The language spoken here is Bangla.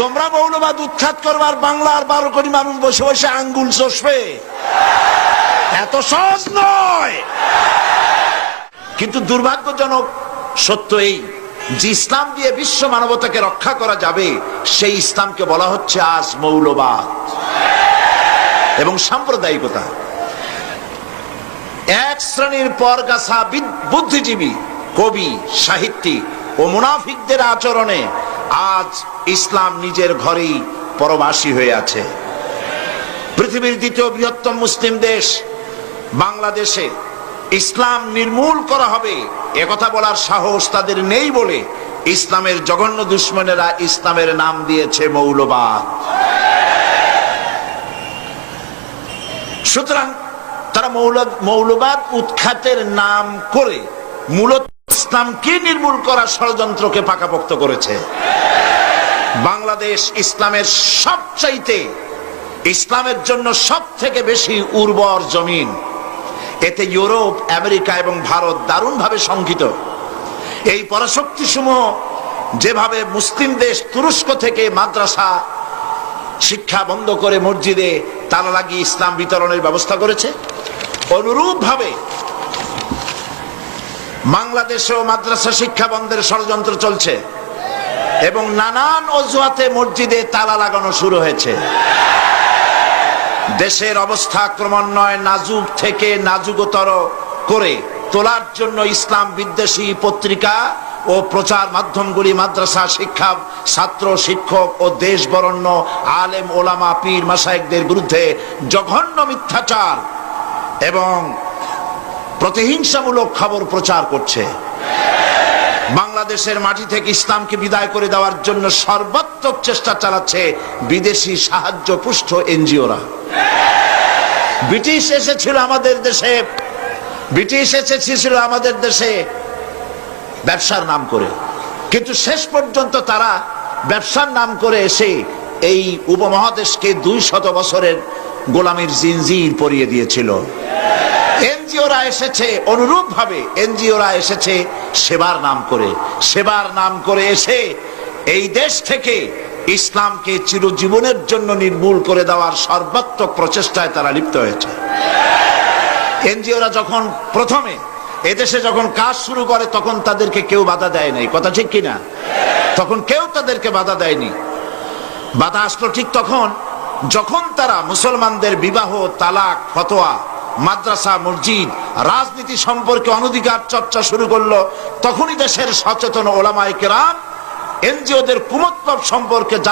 তোমরা মৌলবাদ উৎখাত করবার বাংলার 12 কোটি মানুষ বসে বসে আঙ্গুল চষবে, এত সহজ নয়। কিন্তু দুর্ভাগ্যজনক সত্য এই যে ইসলাম দিয়ে বিশ্ব মানবতাকে রক্ষা করা যাবে, সেই ইসলামকে বলা হচ্ছে আজ মৌলবাদ এবং সাম্প্রদায়িকতা। এক শ্রেণীর পরগাছা বুদ্ধিজীবী, কবি, সাহিত্যিক ও মুনাফিকদের আচরণে আজ ইসলাম নিজের ঘরেই পরবাসী হয়ে আছে। পৃথিবীর দ্বিতীয় বৃহত্তম মুসলিম দেশ বাংলাদেশে ইসলাম নির্মূল করা হবে একথা বলার সাহস তাদের নেই বলে ইসলামের জঘন্য দুশ্মনেরা ইসলামের নাম দিয়েছে মৌলবাদ। সুতরাং তারা মৌলবাদ উৎখাতের নাম করে মূলত ইসলামকে নির্মূল করার ষড়যন্ত্রকে পাকাপোক্ত করেছে। বাংলাদেশ ইসলামের সবচাইতে, ইসলামের জন্য সব থেকে বেশি উর্বর জমিন। এতে ইউরোপ, আমেরিকা এবং ভারত দারুণভাবে শঙ্কিত। এই পরাশক্তি সমূহ যেভাবে মুসলিম দেশ তুরস্ক থেকে মাদ্রাসা শিক্ষা বন্ধ করে মসজিদে তালা লাগিয়ে ইসলাম বিতরণের ব্যবস্থা করেছে, অনুরূপ ভাবে বাংলাদেশেও মাদ্রাসা শিক্ষা বন্ধের ষড়যন্ত্র চলছে এবং নানান অজুহাতে মসজিদে তালা লাগানো শুরু হয়েছে। দেশের অবস্থা ক্রমান্বয়ে নাজুক থেকে নাজুকতর করে তোলার জন্য ইসলাম বিদ্বেষী পত্রিকা ও প্রচার মাধ্যমগুলি মাদ্রাসা শিক্ষা, ছাত্র, শিক্ষক ও দেশ বরণ্য আলেম, ওলামা, পীর, মাশায়েখদের বিরুদ্ধে জঘন্য মিথ্যাচার এবং প্রতিহিংসামূলক খবর প্রচার করছে। বাংলাদেশের মাটি থেকে ইসলামকে বিদায় করে দেওয়ার জন্য সর্বাত্মক চেষ্টা চালাচ্ছে বিদেশি সাহায্য পুষ্ট এনজিওরা। ব্রিটিশ এসেছিল আমাদের দেশে ব্যবসার নাম করে, কিন্তু শেষ পর্যন্ত তারা ব্যবসার নাম করে এসে এই উপমহাদেশকে 200 বছরের গোলামীর জিনজির পরিয়ে দিয়েছিল। এনজিওরা এসেছে অনুরূপ ভাবে, এনজিওরা এসেছে সেবার নাম করে এসে এই দেশ থেকে ইসলামকে চিরজীবনের জন্য নির্মূল করে দেওয়ার সর্বাত্মক প্রচেষ্টায় তারা লিপ্ত হয়েছে। এনজিওরা যখন প্রথমে এদেশে যখন কাজ শুরু করে তখন তাদেরকে কেউ বাধা দেয় নাই, কথা ঠিক কিনা? তখন কেউ তাদেরকে বাধা দেয়নি। বাধা আসলো ঠিক তখন যখন তারা মুসলমানদের বিবাহ, তালাক, ফতোয়া, মাদ্রাসা, মসজিদ, রাজনীতি সম্পর্কে অনধিকার চর্চা শুরু করলো। তখনই দেশের সচেতন ওলামায়ে কেরাম এনজিওদের কুমতলব সম্পর্কে